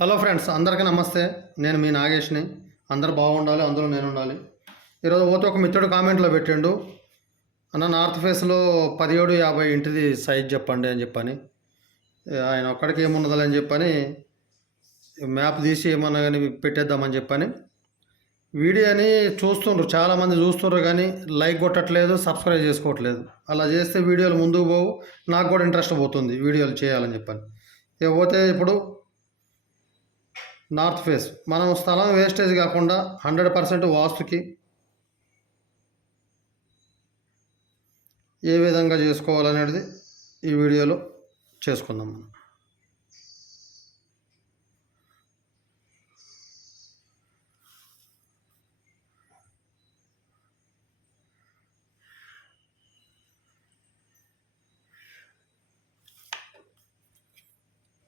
Hello friends అందరికీ నమస్తే. నేను మీ నాగేష్ని. అందరు బాగుండాలి అందులో నేను ఉండాలి. ఈరోజు పోతే ఒక మిత్రుడు కామెంట్లో పెట్టిండు అన్న నార్త్ ఫేస్లో పదిహేడు యాభై ఇంటిది సైజ్ చెప్పండి అని చెప్పని ఆయన ఒక్కడికి ఏమున్నదని అని చెప్పని మ్యాప్ తీసి ఏమన్నా కానీ పెట్టేద్దామని చెప్పని వీడియోని చూస్తుండ్రు. చాలామంది చూస్తుండ్రు కానీ లైక్ కొట్టట్లేదు సబ్స్క్రైబ్ చేసుకోవట్లేదు. అలా చేస్తే వీడియోలు ముందుకు పోవు నాకు కూడా ఇంట్రెస్ట్ పోతుంది వీడియోలు చేయాలని చెప్పని. ఇక పోతే ఇప్పుడు నార్త్ ఫేస్. మనం స్థలం వేస్టేజ్ కాకుండా హండ్రెడ్ పర్సెంట్ వాస్తుకి ఏ విధంగా చేసుకోవాలనేది ఈ వీడియోలో చేసుకుందాం మనం.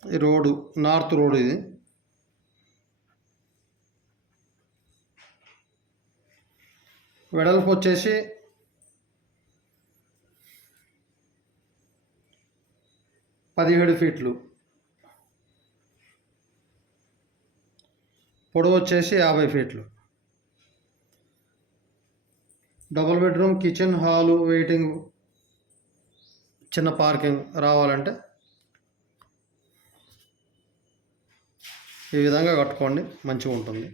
ఈ రోడ్డు నార్త్ రోడ్ ఇది. వెడల్పు వచ్చేసి పదిహేడు ఫీట్లు. పొడవు వచ్చేసి యాభై ఫీట్లు. Double bedroom kitchen hall waiting చిన్న పార్కింగ్ రావాలంటే ఈ విధంగా కట్టుకోండి మంచిగా ఉంటుంది.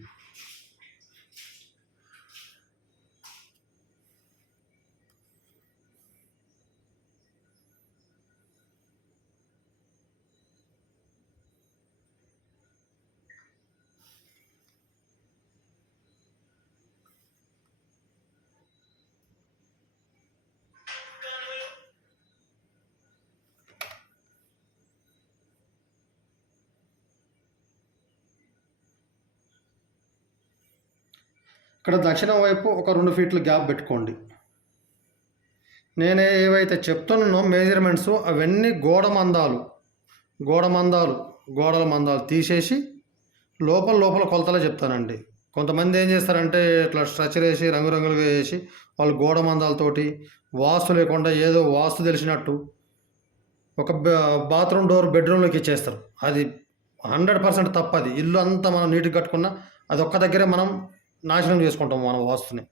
ఇక్కడ దక్షిణం వైపు ఒక రెండు ఫీట్లు గ్యాప్ పెట్టుకోండి. నేను ఏవైతే చెప్తున్నానో మెజర్మెంట్స్ అవన్నీ గోడ మందాలు. గోడ మందాలు గోడల మందాలు తీసేసి లోపల లోపల కొలతలే చెప్తానండి. కొంతమంది ఏం చేస్తారంటే ఇట్లా స్ట్రచర్ వేసి రంగురంగులుగా వేసి వాళ్ళు గోడ మందాలతోటి వాస్తు లేకుండా ఏదో వాస్తు తెలిసినట్టు ఒక బాత్రూమ్ డోర్ బెడ్రూమ్లోకి ఇచ్చేస్తారు. అది హండ్రెడ్ పర్సెంట్ తప్పది. ఇల్లు అంతా మనం నీట్గా కట్టుకున్నా అది ఒక్క దగ్గరే మనం నాశనం చేసుకుంటాం మనం వాస్తుని.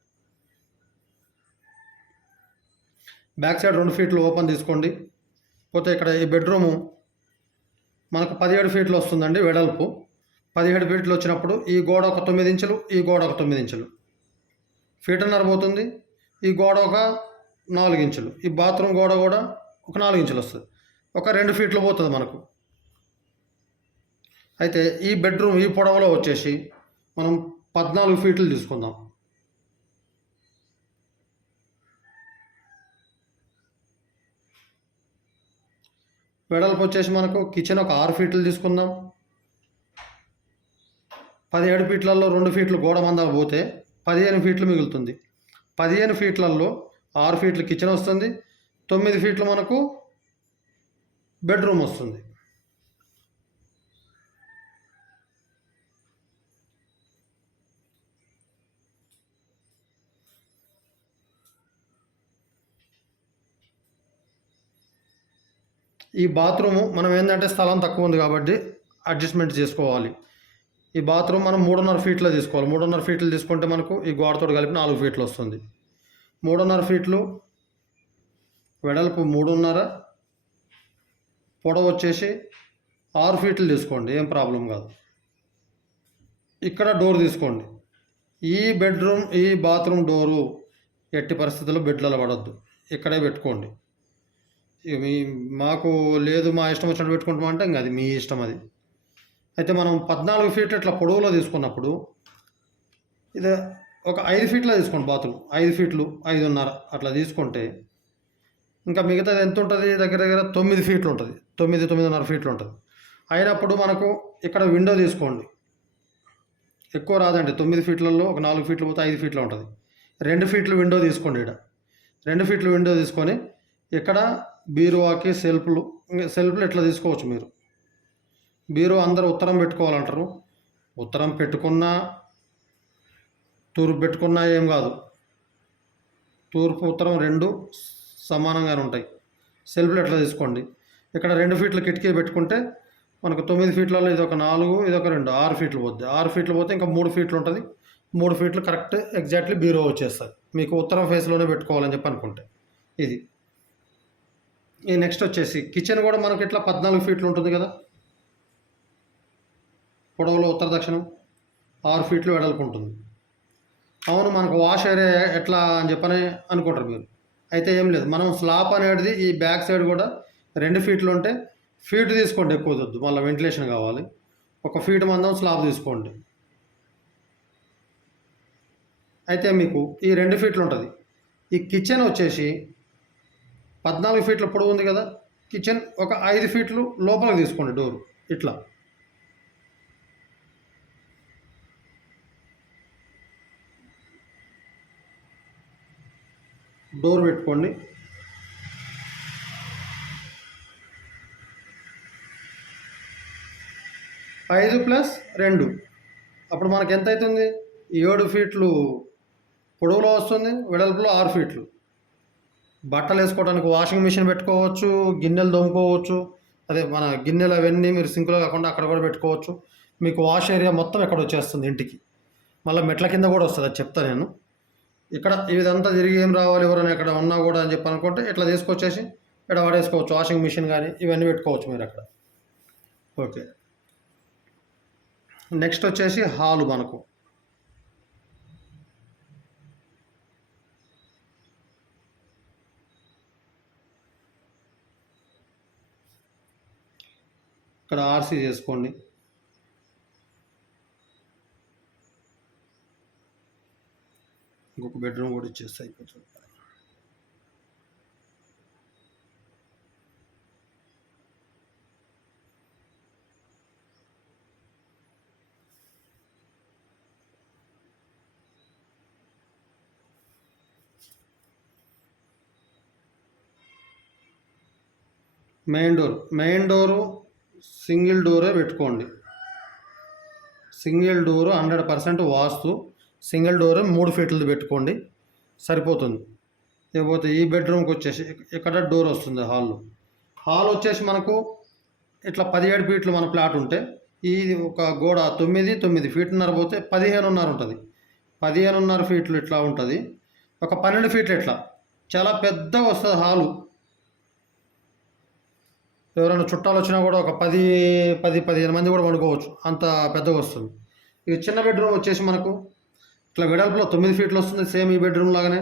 బ్యాక్ సైడ్ రెండు ఫీట్లు ఓపెన్ తీసుకోండి. పోతే ఇక్కడ ఈ బెడ్రూము మనకు పదిహేడు ఫీట్లు వస్తుందండి వెడల్పు. పదిహేడు ఫీట్లు వచ్చినప్పుడు ఈ గోడ ఒక తొమ్మిది ఇంచులు ఈ గోడ ఒక తొమ్మిది ఇంచులు. ఫీటన్నర పోతుంది ఈ గోడ ఒక నాలుగు ఇంచులు ఈ బాత్రూమ్ గోడ కూడా ఒక నాలుగు ఇంచులు వస్తుంది. ఒక రెండు ఫీట్లు పోతుంది మనకు. అయితే ఈ బెడ్రూమ్ ఈ పొడవులో వచ్చేసి మనం పద్నాలుగు ఫీట్లు తీసుకుందాం. వెడల్పు వచ్చేసి మనకు కిచెన్ ఒక ఆరు ఫీట్లు తీసుకుందాం. పదిహేడు ఫీట్లలో రెండు ఫీట్లు గోడ మందాలు పోతే పదిహేను ఫీట్లు మిగులుతుంది. పదిహేను ఫీట్లలో ఆరు ఫీట్లు కిచెన్ వస్తుంది. తొమ్మిది ఫీట్లు మనకు బెడ్రూమ్ వస్తుంది. ఈ బాత్రూము మనం ఏంటంటే స్థలం తక్కువ ఉంది కాబట్టి అడ్జస్ట్మెంట్ చేసుకోవాలి. ఈ బాత్రూమ్ మనం మూడున్నర ఫీట్లో తీసుకోవాలి. మూడున్నర ఫీట్లు తీసుకుంటే మనకు ఈ గోడతో కలిపి నాలుగు ఫీట్లు వస్తుంది. మూడున్నర ఫీట్లు వెడల్పు మూడున్నర పొడవు వచ్చేసి ఆరు ఫీట్లు తీసుకోండి ఏం ప్రాబ్లం కాదు. ఇక్కడ డోర్ తీసుకోండి. ఈ బెడ్రూమ్ ఈ బాత్రూమ్ డోరు ఎట్టి పరిస్థితుల్లో బెడ్లలో పడద్దు. ఇక్కడే పెట్టుకోండి. ఇక మీ మాకు లేదు మా ఇష్టం వచ్చినట్టు పెట్టుకుంటాం అంటే ఇంకా అది మీ ఇష్టం అది. అయితే మనం పద్నాలుగు ఫీట్లు ఇట్లా పొడవులో తీసుకున్నప్పుడు ఇది ఒక ఐదు ఫీట్లో తీసుకోండి బాత్రూమ్ ఐదు ఫీట్లు ఐదున్నర అట్లా తీసుకుంటే ఇంకా మిగతాది ఎంత ఉంటుంది? దగ్గర దగ్గర తొమ్మిది ఫీట్లు ఉంటుంది. తొమ్మిది తొమ్మిదిన్నర ఫీట్లు ఉంటుంది. అయినప్పుడు మనకు ఇక్కడ విండో తీసుకోండి. ఎక్కువ రాదండి. తొమ్మిది ఫీట్లలో ఒక నాలుగు ఫీట్లు పోతే ఐదు ఫీట్లు ఉంటుంది. రెండు ఫీట్లు విండో తీసుకోండి ఇక్కడ రెండు ఫీట్లు విండో తీసుకొని ఇక్కడ బీరువాకి సెల్ఫ్లు ఇంకా సెల్ఫ్లు ఎట్లా తీసుకోవచ్చు మీరు? బీరువా అందరూ ఉత్తరం పెట్టుకోవాలంటారు. ఉత్తరం పెట్టుకున్నా తూర్పు పెట్టుకున్నా ఏం కాదు. తూర్పు ఉత్తరం రెండు సమానంగానే ఉంటాయి. సెల్ఫ్లు ఎట్లా తీసుకోండి? ఇక్కడ రెండు ఫీట్ల కిటికీ పెట్టుకుంటే మనకు తొమ్మిది ఫీట్లలో ఇది ఒక నాలుగు ఇది ఒక రెండు ఆరు ఫీట్లు పోద్ది. ఆరు ఫీట్లు పోతే ఇంకా మూడు ఫీట్లు ఉంటుంది. మూడు ఫీట్లు కరెక్ట్ ఎగ్జాక్ట్లీ బీరో వచ్చేస్తుంది. మీకు ఉత్తరం ఫేస్లోనే పెట్టుకోవాలని చెప్పి అనుకుంటే. ఇది. నెక్స్ట్ వచ్చేసి కిచెన్ కూడా మనకి ఇట్లా పద్నాలుగు ఫీట్లు ఉంటుంది కదా? పొడవులో ఉత్తర దక్షిణం ఆరు ఫీట్లు వెడల్పు ఉంటుంది. అవును మనకు వాష్ ఏరియా ఎట్లా అని చెప్పని అనుకుంటారు మీరు. అయితే ఏం లేదు మనం స్లాబ్ అనేది ఈ బ్యాక్ సైడ్ కూడా రెండు ఫీట్లు ఉంటే ఫీట్ తీసుకోండి ఎక్కువ వద్దు. మళ్ళీ వెంటిలేషన్ కావాలి. ఒక ఫీట్ మందం స్లాబ్ తీసుకోండి. అయితే మీకు ఈ రెండు ఫీట్లు ఉంటుంది. ఈ కిచెన్ వచ్చేసి పద్నాలుగు ఫీట్ల పొడవు ఉంది కదా కిచెన్ ఒక ఐదు ఫీట్లు లోపలికి తీసుకోండి డోర్ ఇట్లా. డోర్ పెట్టుకోండి. ఐదు ప్లస్ రెండు. అప్పుడు మనకు ఎంత అవుతుంది? ఏడు ఫీట్లు పొడవులో వస్తుంది వెడల్పులో ఆరు ఫీట్లు. బట్టలు వేసుకోవడానికి వాషింగ్ మిషన్ పెట్టుకోవచ్చు గిన్నెలు దొమ్ముకోవచ్చు అదే మన గిన్నెలు అవన్నీ మీరు సింకులో కాకుండా అక్కడ కూడా పెట్టుకోవచ్చు. మీకు వాష్ ఏరియా మొత్తం ఎక్కడ వచ్చేస్తుంది ఇంటికి? మళ్ళీ మెట్ల కింద కూడా వస్తుంది అది చెప్తా నేను. ఇక్కడ ఇదంతా తిరిగి ఏం రావాలి ఎవరైనా ఇక్కడ ఉన్నా కూడా అని చెప్పి అనుకుంటే ఇట్లా తీసుకొచ్చేసి ఇక్కడ వాడేసుకోవచ్చు వాషింగ్ మిషన్ కానీ ఇవన్నీ పెట్టుకోవచ్చు మీరు అక్కడ. ఓకే. నెక్స్ట్ వచ్చేసి హాలు మనకు. ఇక్కడ ఆర్సీ చేసుకోండి. ఇంకొక బెడ్రూమ్ కూడా ఇచ్చేస్తే అయిపోతుంది. Main door main door single డోరే పెట్టుకోండి. Single door hundred percent vastu. Single door మూడు ఫీట్లది పెట్టుకోండి. సరిపోతుంది. లేకపోతే ఈ బెడ్రూమ్కి వచ్చేసి ఇక్కడ డోర్ వస్తుంది హాల్లో హాల్ వచ్చేసి మనకు ఇట్లా పదిహేడు ఫీట్లు మన ప్లాట్ ఉంటే ఈ ఒక గోడ తొమ్మిది తొమ్మిది ఫీట్న్నర పోతే పదిహేనున్నర ఉంటుంది. పదిహేనున్నర ఫీట్లు ఇట్లా ఉంటుంది. ఒక పన్నెండు ఫీట్లు ఇట్లా చాలా పెద్దగా వస్తుంది హాలు. ఎవరైనా చుట్టాలు వచ్చినా కూడా ఒక పది పది పదిహేను మంది కూడా పడుకోవచ్చు అంత పెద్దగా వస్తుంది. ఇక చిన్న బెడ్రూమ్ వచ్చేసి మనకు ఇట్లా వెడల్పులో తొమ్మిది ఫీట్లు వస్తుంది సేమ్ ఈ బెడ్రూమ్ లాగానే.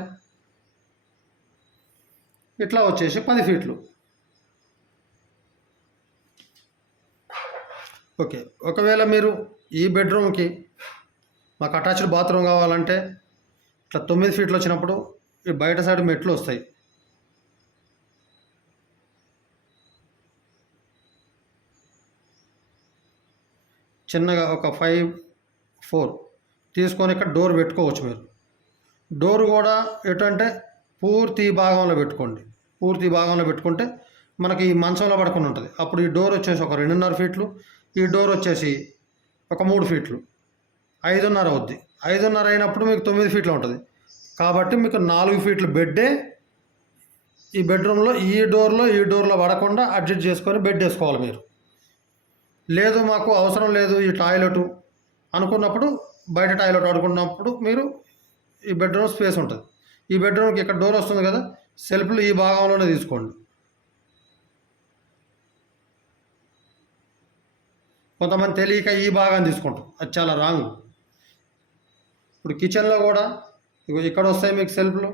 ఇట్లా వచ్చేసి పది ఫీట్లు. ఓకే. ఒకవేళ మీరు ఈ బెడ్రూమ్కి మాకు అటాచ్డ్ బాత్రూమ్ కావాలంటే ఇట్లా తొమ్మిది ఫీట్లు వచ్చినప్పుడు ఈ బయట సైడ్ మెట్లు వస్తాయి. చిన్నగా ఒక ఫైవ్ ఫోర్ తీసుకొని ఇక్కడ డోర్ పెట్టుకోవచ్చు మీరు. డోర్ కూడా ఎటంటే పూర్తి భాగంలో పెట్టుకోండి. పూర్తి భాగంలో పెట్టుకుంటే మనకి ఈ మంచంలో పడుకుని ఉంటుంది. అప్పుడు ఈ డోర్ వచ్చేసి ఒక రెండున్నర ఫీట్లు ఈ డోర్ వచ్చేసి ఒక మూడు ఫీట్లు ఐదున్నర అవుద్ది. ఐదున్నర అయినప్పుడు మీకు తొమ్మిది ఫీట్లు ఉంటుంది. కాబట్టి మీకు నాలుగు ఫీట్లు బెడ్డే ఈ బెడ్రూమ్లో ఈ డోర్లో ఈ డోర్లో పడకుండా అడ్జస్ట్ చేసుకొని బెడ్ వేసుకోవాలి మీరు. లేదు మాకు అవసరం లేదు ఈ టాయిలెట్ అనుకున్నప్పుడు బయట టాయిలెట్ ఆడుకున్నప్పుడు మీరు ఈ బెడ్రూమ్ స్పేస్ ఉంటుంది. ఈ బెడ్రూమ్కి ఇక్కడ డోర్ వస్తుంది కదా సెల్ఫ్లు ఈ భాగంలోనే తీసుకోండి. కొంతమంది తెలియక ఈ భాగాన్ని తీసుకుంటారు. అది చాలా రాంగ్. ఇప్పుడు కిచెన్లో కూడా ఇక్కడ వస్తాయి మీకు సెల్ఫ్లు.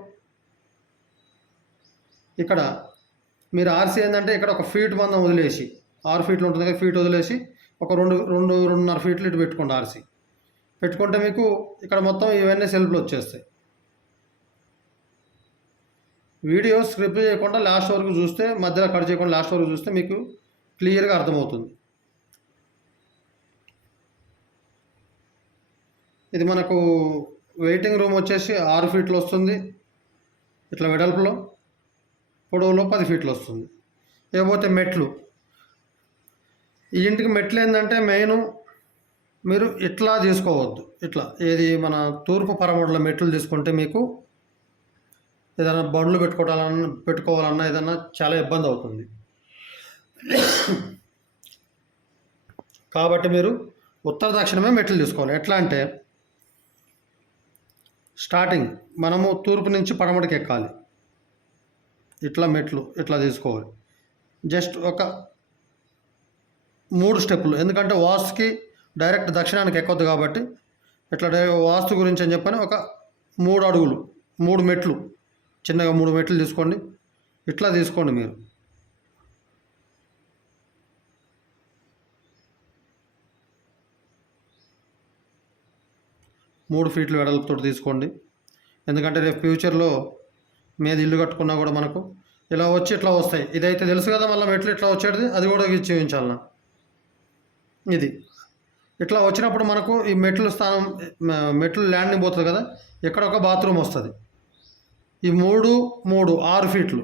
ఇక్కడ మీరు ఆర్సీ ఏంటంటే ఇక్కడ ఒక ఫీట్ మందం వదిలేసి ఆరు ఫీట్లు ఉంటుంది కదా ఫీట్ వదిలేసి ఒక రెండు రెండు రెండున్నర ఫీట్లు ఇటు పెట్టుకోండి ఆర్సీ. పెట్టుకుంటే మీకు ఇక్కడ మొత్తం ఇవన్నీ సెల్ఫ్లు వచ్చేస్తాయి. వీడియో స్క్రిప్ట్ చేయకుండా లాస్ట్ వరకు చూస్తే మధ్యలో కట్ చేయకుండా లాస్ట్ వరకు చూస్తే మీకు క్లియర్గా అర్థమవుతుంది. ఇది మనకు వెయిటింగ్ రూమ్ వచ్చేసి ఆరు ఫీట్లు వస్తుంది. ఇట్లా వెడల్పులో పొడవులో పది ఫీట్లు వస్తుంది. లేకపోతే మెట్లు. ఈ ఇంటికి మెట్లు ఏంటంటే మెయిన్ మీరు ఇట్లా తీసుకోవద్దు. ఇట్లా. ఏది మన తూర్పు పరమడుల మెట్లు తీసుకుంటే మీకు ఏదైనా బండ్లు పెట్టుకోవాలన్నా పెట్టుకోవాలన్నా ఏదైనా చాలా ఇబ్బంది అవుతుంది. కాబట్టి మీరు ఉత్తర దక్షిణమే మెట్లు తీసుకోవాలి. ఎట్లా అంటే స్టార్టింగ్ మనము తూర్పు నుంచి పడమటికి ఎక్కాలి. ఇట్లా మెట్లు ఇట్లా తీసుకోవాలి. జస్ట్ ఒక మూడు స్టెప్పులు. ఎందుకంటే వాస్తుకి డైరెక్ట్ దక్షిణానికి ఎక్కొద్దు కాబట్టి ఇట్లా వాస్తు గురించి అని చెప్పని ఒక మూడు అడుగులు మూడు మెట్లు. చిన్నగా మూడు మెట్లు తీసుకోండి. ఇట్లా తీసుకోండి మీరు. మూడు ఫీట్లు వెడల్పుతో తీసుకోండి. ఎందుకంటే రేపు ఫ్యూచర్లో మీద ఇల్లు కట్టుకున్నా కూడా మనకు ఇలా వచ్చి ఇట్లా వస్తాయి. ఇదైతే తెలుసు కదా మళ్ళీ మెట్లు ఇట్లా వచ్చేది అది కూడా చూపించాలన్నా ఇది. ఇట్లా వచ్చినప్పుడు మనకు ఈ మెట్లు స్థానం మెట్లు ల్యాండింగ్ పోతుంది కదా ఇక్కడ ఒక బాత్రూమ్ వస్తుంది. ఈ మూడు మూడు ఆరు ఫీట్లు.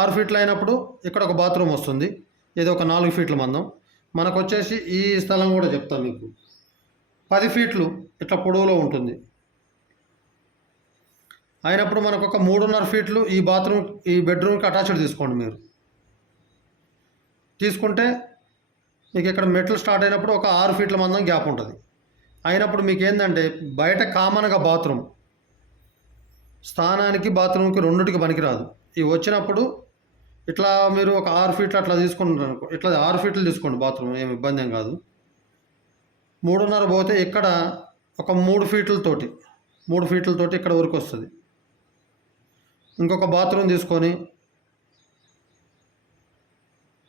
ఆరు ఫీట్లు అయినప్పుడు ఇక్కడ ఒక బాత్రూమ్ వస్తుంది. ఇది ఒక నాలుగు ఫీట్ల మందం. మనకు వచ్చేసి ఈ స్థలం కూడా చెప్తాను మీకు. పది ఫీట్లు ఇట్లా పొడవులో ఉంటుంది. అయినప్పుడు మనకు ఒక మూడున్నర ఫీట్లు ఈ బాత్రూమ్ ఈ బెడ్రూమ్కి అటాచ్డ్ తీసుకోండి మీరు. తీసుకుంటే మీకు ఇక్కడ మెట్లు స్టార్ట్ అయినప్పుడు ఒక ఆరు ఫీట్ల మందం గ్యాప్ ఉంటుంది. అయినప్పుడు మీకు ఏంటంటే బయట కామన్గా బాత్రూమ్. స్థానానికి బాత్రూమ్కి రెండుటికి పనికిరాదు. ఇవి వచ్చినప్పుడు ఇట్లా మీరు ఒక ఆరు ఫీట్లు అట్లా తీసుకుంటారు అనుకో ఇట్లా ఆరు ఫీట్లు తీసుకోండి బాత్రూమ్ ఏమి ఇబ్బంది ఏం కాదు. మూడున్నర పోతే ఇక్కడ ఒక మూడు ఫీట్లతోటి మూడు ఫీట్లతోటి ఇక్కడ వరకు వస్తుంది. ఇంకొక బాత్రూమ్ తీసుకొని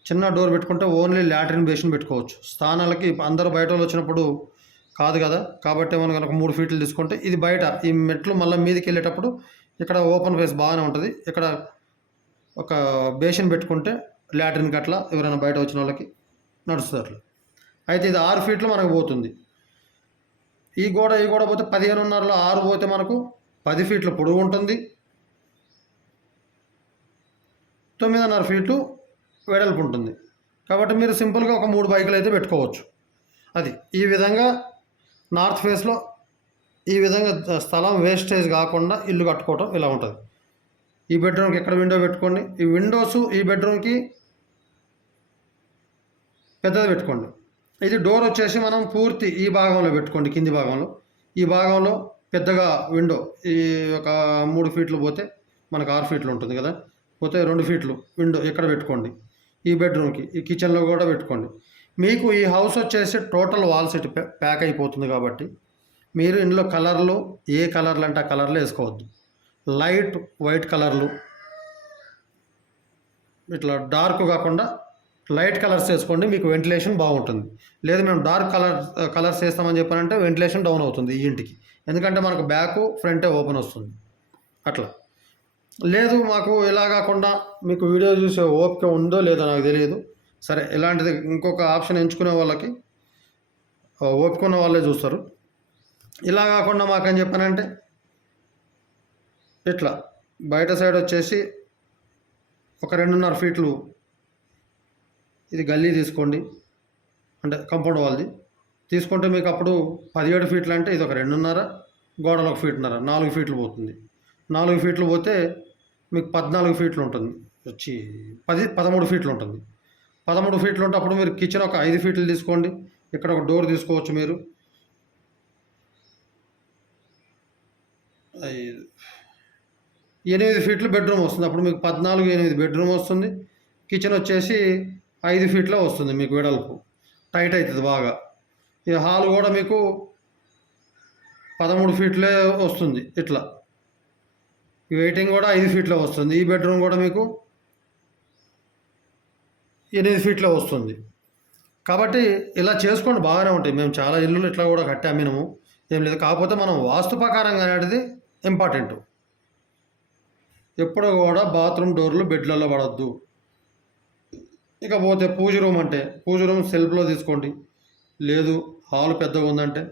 చిన్న డోర్ పెట్టుకుంటే ఓన్లీ లాట్రిన్ బేసిన్ పెట్టుకోవచ్చు. స్థానాలకి అందరూ బయట వాళ్ళు వచ్చినప్పుడు కాదు కదా? కాబట్టి మనం కనుక మూడు ఫీట్లు తీసుకుంటే ఇది బయట. ఈ మెట్లు మళ్ళీ మీదకి వెళ్ళేటప్పుడు ఇక్కడ ఓపెన్ ఫేస్ బాగానే ఉంటుంది. ఇక్కడ ఒక బేసిన్ పెట్టుకుంటే లాట్రిన్ అట్లా ఎవరైనా బయట వచ్చిన వాళ్ళకి నడుస్తారు అయితే ఇది ఆరు ఫీట్లు మనకు పోతుంది. ఈ గోడ ఈ గోడ పోతే పదిహేనున్నరలో ఆరు పోతే మనకు పది ఫీట్ల పొడవు ఉంటుంది. తొమ్మిదిన్నర ఫీట్లు వెడల్పు ఉంటుంది కాబట్టి మీరు సింపుల్గా ఒక మూడు బైకులు అయితే పెట్టుకోవచ్చు. అది ఈ విధంగా నార్త్ ఫేస్లో ఈ విధంగా స్థలం వేస్టేజ్ కాకుండా ఇల్లు కట్టుకోవటం ఇలా ఉంటుంది. ఈ బెడ్రూమ్కి ఎక్కడ విండో పెట్టుకోండి. ఈ విండోస్ ఈ బెడ్రూమ్కి పెద్దది పెట్టుకోండి. ఇది డోర్ వచ్చేసి మనం పూర్తి ఈ భాగంలో పెట్టుకోండి కింది భాగంలో. ఈ భాగంలో పెద్దగా విండో ఈ ఒక మూడు ఫీట్లు పోతే మనకు ఆరు ఫీట్లు ఉంటుంది కదా. పోతే రెండు ఫీట్లు విండో ఇక్కడ పెట్టుకోండి. ఈ బెడ్రూమ్కి ఈ కిచెన్లో కూడా పెట్టుకోండి. మీకు ఈ హౌస్ వచ్చేసి టోటల్ వాల్ సెట్ ప్యాక్ అయిపోతుంది కాబట్టి మీరు ఇందులో కలర్లు ఏ కలర్లు అంటే ఆ కలర్లు వేసుకోవద్దు. లైట్ వైట్ కలర్లు. ఇట్లా డార్క్ కాకుండా లైట్ కలర్స్ వేసుకోండి మీకు వెంటిలేషన్ బాగుంటుంది. లేదు మేము డార్క్ కలర్ కలర్స్ వేస్తామని చెప్పానంటే వెంటిలేషన్ డౌన్ అవుతుంది ఈ ఇంటికి. ఎందుకంటే మనకు బ్యాక్ ఫ్రంటే ఓపెన్ వస్తుంది. అట్లా. లేదు మాకు ఇలా కాకుండా మీకు వీడియో చూసే ఓపిక ఉందో లేదో నాకు తెలియదు. సరే ఇలాంటిది ఇంకొక ఆప్షన్ ఎంచుకునే వాళ్ళకి ఓపుకున్న వాళ్ళే చూస్తారు. ఇలా కాకుండా మాకని చెప్పానంటే ఇట్లా బయట సైడ్ వచ్చేసి ఒక రెండున్నర ఫీట్లు ఇది గల్లీ తీసుకోండి అంటే కంపౌండ్ వాళ్ళది. తీసుకుంటే మీకు అప్పుడు పదిహేడు ఫీట్లు అంటే ఇది ఒక రెండున్నర గోడలు ఒక ఫీట్న్నర నాలుగు ఫీట్లు పోతుంది. నాలుగు ఫీట్లు పోతే మీకు పద్నాలుగు ఫీట్లు ఉంటుంది. వచ్చి పది పదమూడు ఫీట్లు ఉంటుంది. పదమూడు ఫీట్లు ఉంటే అప్పుడు మీరు కిచెన్ ఒక ఐదు ఫీట్లు తీసుకోండి. ఇక్కడ ఒక డోర్ తీసుకోవచ్చు మీరు. ఐదు. ఎనిమిది ఫీట్లు బెడ్రూమ్ వస్తుంది. అప్పుడు మీకు పద్నాలుగు ఎనిమిది బెడ్రూమ్ వస్తుంది. కిచెన్ వచ్చేసి ఐదు ఫీట్లో వస్తుంది మీకు వెడల్పు. టైట్ అవుతుంది బాగా. ఈ హాల్ కూడా మీకు పదమూడు ఫీట్లే వస్తుంది ఇట్లా. ఈ వెయిటింగ్ కూడా ఐదు ఫీట్లో వస్తుంది. ఈ బెడ్రూమ్ కూడా మీకు ఎనిమిది ఫీట్లో వస్తుంది. కాబట్టి ఇలా చేసుకోండి బాగానే ఉంటాయి. మేము చాలా ఇల్లులు ఇట్లా కూడా కట్టాము మేము ఏం లేదు. కాకపోతే మనం వాస్తు ప్రకారంగా అనేది ఇంపార్టెంట్ ఎప్పుడు కూడా బాత్రూమ్ డోర్లు బెడ్లలో పడద్దు. ఇకపోతే పూజ రూమ్ అంటే పూజ రూమ్ సెల్ఫ్లో తీసుకోండి. లేదు హాల్ పెద్దగా ఉందంటే.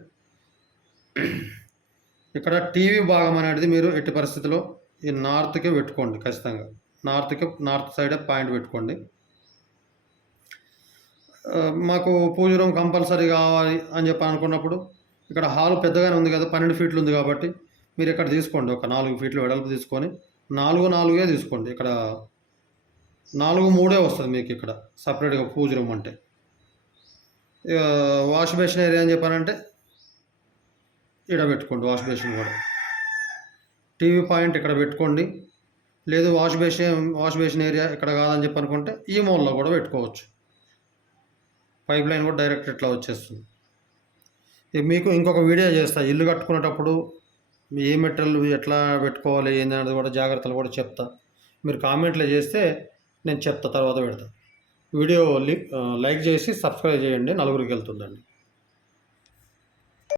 ఇక్కడ టీవీ భాగం అనేది మీరు ఎట్టి పరిస్థితిలో ఈ నార్త్కే పెట్టుకోండి ఖచ్చితంగా. నార్త్కే నార్త్ సైడే పాయింట్ పెట్టుకోండి. మాకు పూజ రూమ్ కంపల్సరీ కావాలి అని చెప్పి అనుకున్నప్పుడు ఇక్కడ హాల్ పెద్దగానే ఉంది కదా పన్నెండు ఫీట్లు ఉంది కాబట్టి మీరు ఇక్కడ తీసుకోండి ఒక నాలుగు ఫీట్లు వెడల్పు తీసుకొని నాలుగు నాలుగే తీసుకోండి. ఇక్కడ నాలుగు మూడే వస్తుంది మీకు ఇక్కడ సపరేట్గా పూజ రూమ్ అంటే. ఇక వాష్ బేసిన్ ఏరియా అని చెప్పానంటే ఇక్కడ పెట్టుకోండి వాష్ బేసిన్ కూడా. టీవీ పాయింట్ ఇక్కడ పెట్టుకోండి. లేదు wash basin wash basin area ఇక్కడ కాదని చెప్పి అనుకుంటే ఈ మూలలో కూడా పెట్టుకోవచ్చు. పైప్ లైన్ కూడా డైరెక్ట్ ఇట్లా వచ్చేస్తుంది. మీకు ఇంకొక వీడియో చేస్తా. ఇల్లు కట్టుకునేటప్పుడు ఏ మెటీరియల్ ఎట్లా పెట్టుకోవాలి ఏంది అనేది కూడా జాగ్రత్తలు కూడా చెప్తా. మీరు కామెంట్లు చేస్తే నేను చెప్తా తర్వాత పెడతా. వీడియో లైక్ చేసి సబ్స్క్రైబ్ చేయండి. నలుగురికి వెళ్తుందండి.